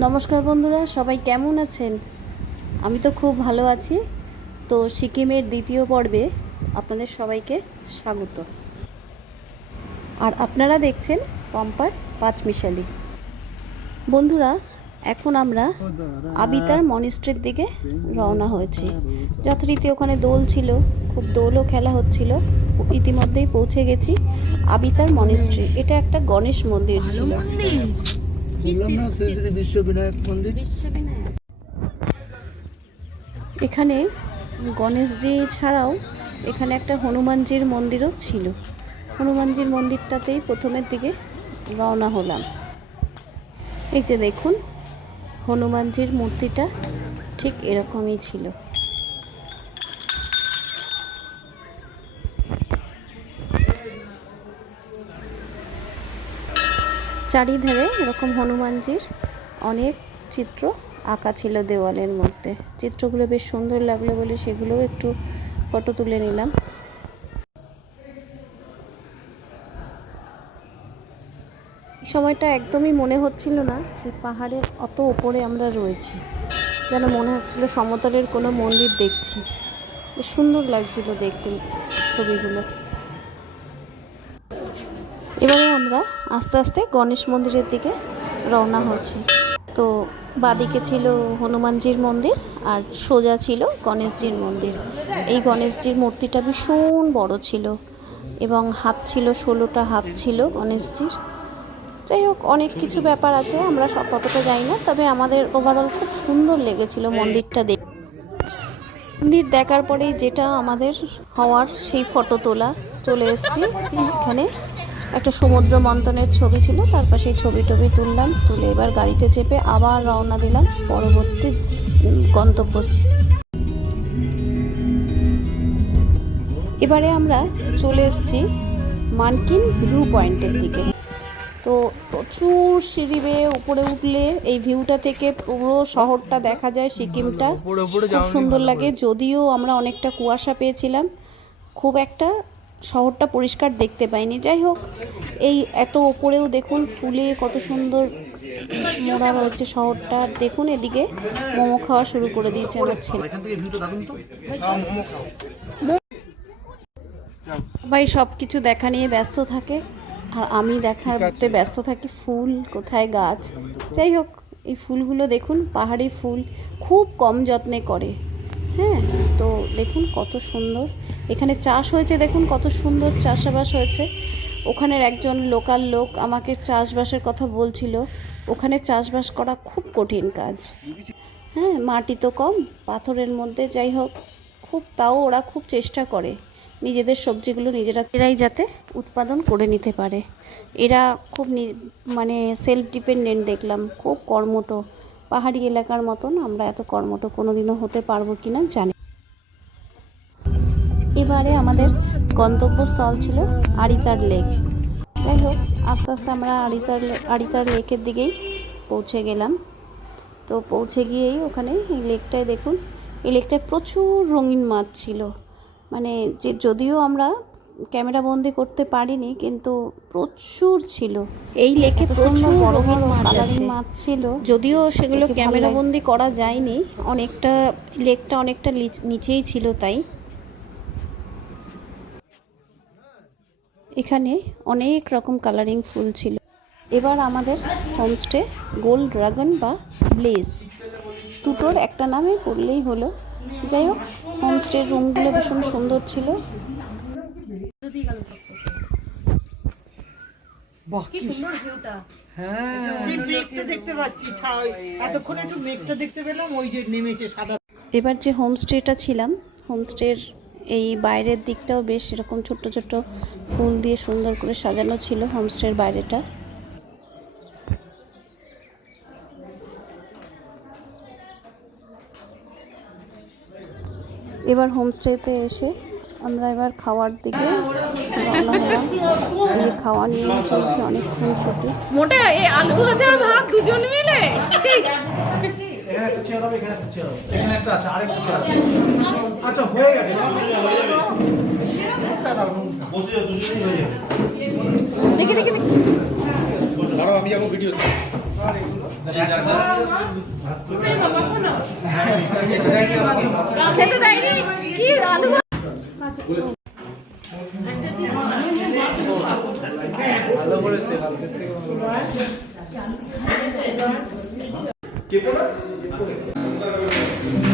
নমস্কার বন্ধুরা, সবাই কেমন আছেন? আমি তো খুব ভালো আছি। তো সিকিমের দ্বিতীয় পর্বে আপনাদের সবাইকে স্বাগত। আর আপনারা দেখছেন পম্পার পাঁচমিশালি। বন্ধুরা, এখন আমরা আবিতার মনিস্ট্রির দিকে রওনা হয়েছি। যথারীতি ওখানে দোল ছিল, খুব দোলও খেলা হচ্ছিল। ইতিমধ্যেই পৌঁছে গেছি আবিতার মনিস্ট্রি। এটা একটা গণেশ মন্দির ছিল। এখানে গণেশজি ছাড়াও এখানে একটা হনুমানজির মন্দিরও ছিল। হনুমানজির মন্দিরটাতেই প্রথমের দিকে রওনা হলাম। এই যে দেখুন, হনুমানজির মূর্তিটা ঠিক এরকমই ছিল। চারিধারে এরকম হনুমানজির অনেক চিত্র আঁকা ছিল দেওয়ালের মধ্যে। চিত্রগুলো বেশ সুন্দর লাগলো বলে সেগুলোও একটু ফটো তুলে নিলাম। সময়টা একদমই মনে হচ্ছিল না যে পাহাড়ের অত ওপরে আমরা রয়েছি, যেন মনে হচ্ছিল সমতলের কোনো মন্দির দেখছি। বেশ সুন্দর লাগছিল দেখতে ছবিগুলো। এবারে আমরা আস্তে আস্তে গণেশ মন্দিরের দিকে রওনা হচ্ছি। তো বাদিকে ছিল হনুমানজির মন্দির আর সোজা ছিল গণেশজির মন্দির। এই গণেশজির মূর্তিটা ভীষণ বড় ছিল এবং হাত ছিল 16টা হাত ছিল গণেশজির। যাই হোক, অনেক কিছু ব্যাপার আছে, আমরা ততটা যাই না। তবে আমাদের ওভারঅল খুব সুন্দর লেগেছিল মন্দিরটা দেখে। মন্দির দেখার পরেই যেটা আমাদের হওয়ার, সেই ফটো তোলা। চলে এসেছি এখানে। একটা সমুদ্র মন্থনের ছবি ছিল, তারপর সেই ছবি তুললাম। তুলে এবার গাড়িতে চেপে আবার রওনা দিলাম পরবর্তী গন্তব্যস্থলে। এবারে আমরা চলে এসেছি মানকিন ভিউ পয়েন্টের দিকে। তো প্রচুর সিঁড়ি বেয়ে উপরে উঠলে এই ভিউটা থেকে পুরো শহরটা দেখা যায়, সিকিমটা খুব সুন্দর লাগে। যদিও আমরা অনেকটা কুয়াশা পেয়েছিলাম, খুব একটা শহরটা পরিষ্কার দেখতে পাইনি। যাই হোক, এই এত ওপরেও দেখুন ফুলে কত সুন্দর মোড়া রয়েছে শহরটা। দেখুন, এদিকে মোমো খাওয়া শুরু করে দিয়েছে আমার ছেলে। ভাই সব কিছু দেখা নিয়ে ব্যস্ত থাকে, আর আমি দেখাতে ব্যস্ত থাকি ফুল কোথায় গাছ। যাই হোক, এই ফুলগুলো দেখুন, পাহাড়ি ফুল, খুব কম যত্নে করে। হ্যাঁ, তো দেখুন কত সুন্দর এখানে চাষ হয়েছে। দেখুন কত সুন্দর চাষাবাস হয়েছে। ওখানের একজন লোকাল লোক আমাকে চাষবাসের কথা বলছিল। ওখানে চাষবাস করা খুব কঠিন কাজ। হ্যাঁ, মাটি তো কম, পাথরের মধ্যে। যাই হোক, তাও ওরা খুব চেষ্টা করে নিজেদের সবজিগুলো নিজেরাই যাতে উৎপাদন করে নিতে পারে। এরা খুব মানে সেলফ ডিপেন্ডেন্ট দেখলাম, খুব কর্মঠ। পাহাড়ি এলাকার মতন আমরা এত কর্মঠ কোনোদিনও হতে পারবো কিনা জানি। এবারে আমাদের গন্তব্যস্থল ছিল আরিতার লেক। যাই হোক, আস্তে আস্তে আমরা আরিতার লেকের দিকেই পৌঁছে গেলাম। তো পৌঁছে গিয়েই ওখানে এই লেকটায় দেখুন, এই লেকটায় প্রচুর রঙিন মাছ ছিল। মানে যদিও আমরা ক্যামেরা বন্দি করতে পারিনি, কিন্তু প্রচুর ছিল এই লেকে। প্রচুর বড় বড় কালারিং মাছ ছিল, যদিও সেগুলো ক্যামেরা বন্দি করা যায়নি। লেকটা অনেকটা নিচেই ছিল, তাই এখানে অনেক রকম কালারিং ফুল ছিল। এবার আমাদের হোমস্টে গোল্ড ড্রাগন বা ব্লেজ, দুটোর একটা নামে পড়লেই হলো। যাই হোক, হোমস্টের রুমগুলো ভীষণ সুন্দর ছিল। এবার যে হোমস্টেটা ছিলাম, হোমস্টের এই বাইরের দিকটাও বেশ এরকম ছোট্ট ছোট্ট ফুল দিয়ে সুন্দর করে সাজানো ছিল হোমস্টের বাইরেটা। এবার হোমস্টেতে এসে আমরা এবার খাওয়ার দিকে রওনা হলাম। এই খাওয়া নিয়ে চলছে অনেকক্ষণ ছুটি। মোটা এই আলু ভাজা আর ভাত দুজন মিলে দেখি আমি যাবো ভিডিও। খেতে দেয়নি কি আলু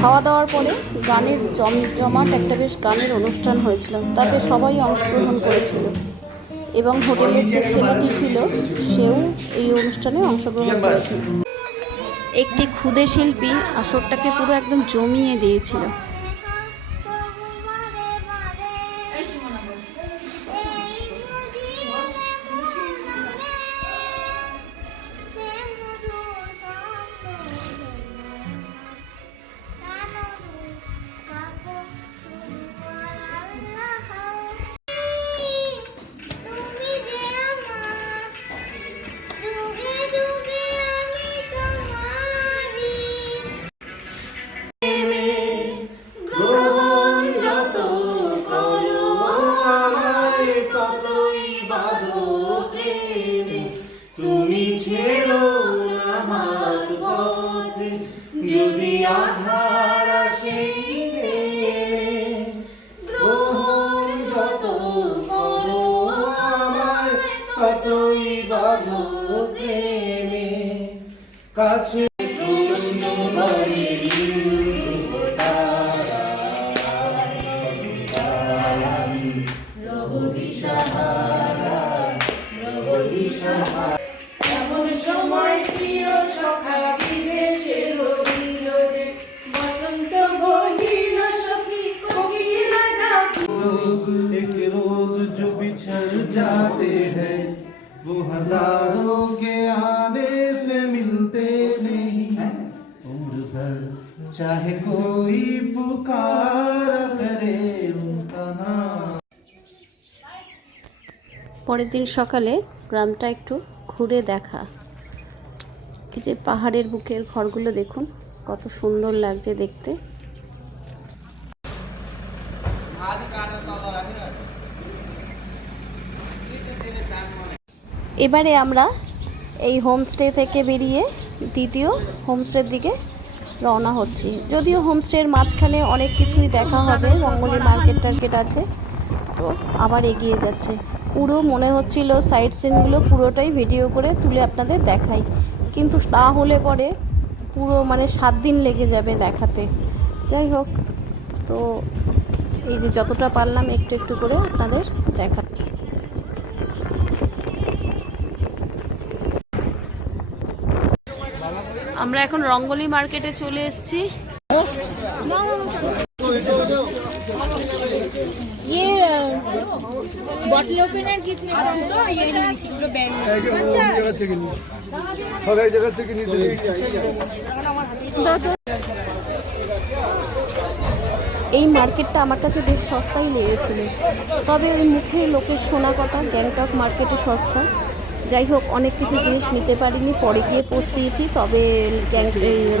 খাওয়া দাওয়ার পরে গানের জমজমাট একটা বেশ গানের অনুষ্ঠান হয়েছিল, তাতে সবাই অংশগ্রহণ করেছিল এবং হোটেলের যে ছেলেটি ছিল সেও এই অনুষ্ঠানে অংশগ্রহণ করেছিল। একটি ক্ষুদে শিল্পী আসরটাকে পুরো একদম জমিয়ে দিয়েছিল। যদি আধার আসে গ্রহণ যত করো আমায় ততই বাঁধো প্রেমে কাছে এমন সময় প্রিয় সখা বিদেশের অভিযোগে বসন্ত বহিল সখী কোকিলা ডাক एक रोज जो बिछड़ जाते हैं वो हजारों के आने से मिलते नहीं उम्र भर चाहे कोई पुकारा करे उनका नाम। পরের দিন সকালে গ্রামটা একটু ঘুরে দেখা। এই যে পাহাড়ের বুকের ঘরগুলো দেখুন কত সুন্দর লাগছে দেখতে। এবারে আমরা এই হোমস্টে থেকে বেরিয়ে দ্বিতীয় হোমস্টের দিকে রওনা হচ্ছি। যদিও হোমস্টের মাঝখানে অনেক কিছুই দেখা হবে, রঙ্গলি মার্কেট টার্কেট আছে, তো আবার এগিয়ে যাচ্ছে। পুরো মনে হচ্ছিল সাইট সিনগুলো পুরোটাই ভিডিও করে তুলে আপনাদের দেখাই, কিন্তু না হলে পরে পুরো মানে 7 দিন লেগে যাবে দেখাতে। যাই হোক, তো এই যে যতটা পারলাম একটু একটু করে আপনাদের দেখা। আমরা এখন রঙ্গলি মার্কেটে চলে এসেছি। ये बॉटल ओपनर कितने का होगा ये नहीं बैंड এই মার্কেটটা আমার কাছে বেশ সস্তাই লেগেছিল, তবে ওই মুখে লোকের শোনা কথা গ্যাংটক মার্কেটে সস্তা। যাই হোক, অনেক কিছু জিনিস নিতে পারিনি, পরে গিয়ে পৌঁছিয়েছি। তবে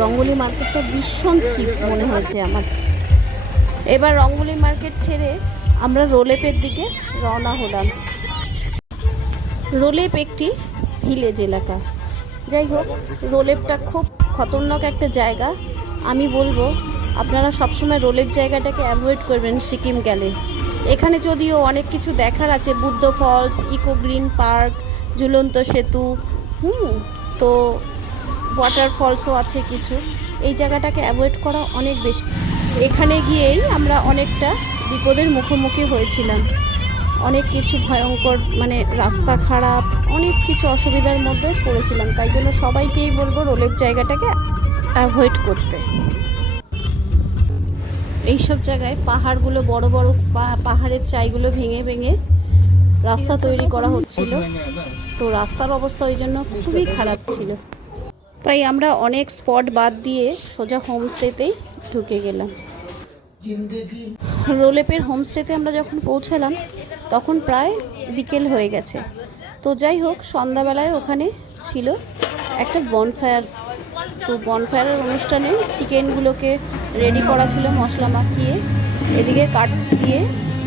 রঙ্গলি মার্কেটটা ভীষণ চিপ মনে হয়েছে আমার। এবার রঙ্গলি মার্কেট ছেড়ে আমরা রোলেপের দিকে রওনা হলাম। রোলেপ একটি ভিলেজ এলাকা। যাই হোক, রোলেপটা খুব খতরনাক একটা জায়গা। আমি বলবো আপনারা সবসময় রোলেপ জায়গাটাকে অ্যাভয়েড করবেন সিকিম গেলে। এখানে যদিও অনেক কিছু দেখার আছে, Buddha falls, eco green park, ঝুলন্ত সেতু, তো ওয়াটার ফলসও আছে কিছু। এই জায়গাটাকে অ্যাভয়েড করা অনেক বেশি। এখানে গিয়েই আমরা অনেকটা বিপদের মুখোমুখি হয়েছিলাম। অনেক কিছু ভয়ঙ্কর, মানে রাস্তা খারাপ, অনেক কিছু অসুবিধার মধ্যে পড়েছিলাম। তাই জন্য সবাইকেই বলবো রোলেপ জায়গাটাকে অ্যাভয়েড করতে। এইসব জায়গায় পাহাড়গুলো বড় বড় পাহাড়ের চাইগুলো ভেঙে ভেঙে রাস্তা তৈরি করা হচ্ছিল, তো রাস্তার অবস্থা ওই জন্য খুবই খারাপ ছিল। তাই আমরা অনেক স্পট বাদ দিয়ে সোজা হোমস্টেতেই ঢুকে গেলাম। রোলেপের হোমস্টেতে আমরা যখন পৌঁছালাম তখন প্রায় বিকেল হয়ে গেছে। তো যাই হোক, সন্ধ্যাবেলায় ওখানে ছিল একটা বনফায়ার। তো বনফায়ারের অনুষ্ঠানে চিকেনগুলোকে রেডি করা ছিল মশলা মাখিয়ে, এদিকে কাঠ দিয়ে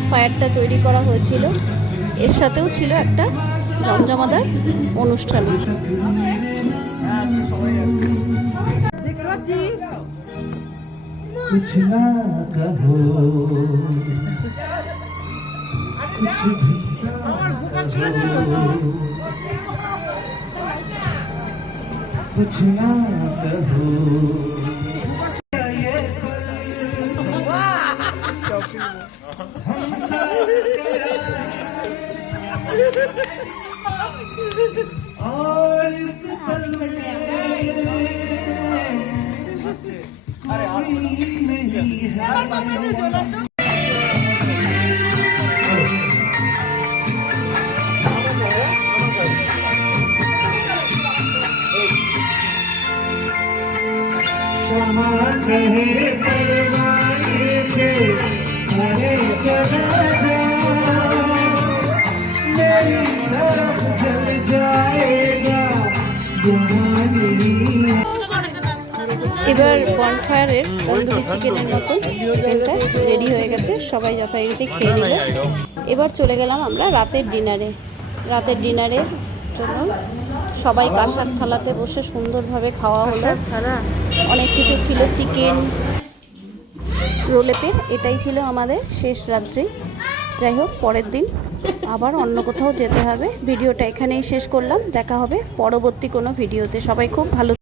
ফায়ারটা তৈরি করা হয়েছিল। এর সাথেও ছিল একটা জমজমাদার অনুষ্ঠান। कुछ ना कहो कुछ भी ना कहो कुछ ना कहो ये हम साथ गया और इस पल में कोई नहीं है क्षमा कहे परवाने से अरे चला जा मेरी तरफ जल जाएगा जवानी এবার বনফায়ারের তন্দুরি চিকেনের মতো চিকেনটা রেডি হয়ে গেছে, সবাই যথারীতি খেয়ে নিল। এবার চলে গেলাম আমরা রাতের ডিনারের জন্য। সবাই কাঁসার থালাতে বসে সুন্দরভাবে খাওয়া হলো। অনেক কিছু ছিল, চিকেন, রোলেপে। এটাই ছিল আমাদের শেষ রাত্রি। যাই হোক, পরের দিন আবার অন্য কোথাও যেতে হবে। ভিডিওটা এখানেই শেষ করলাম, দেখা হবে পরবর্তী কোনো ভিডিওতে। সবাই খুব ভালো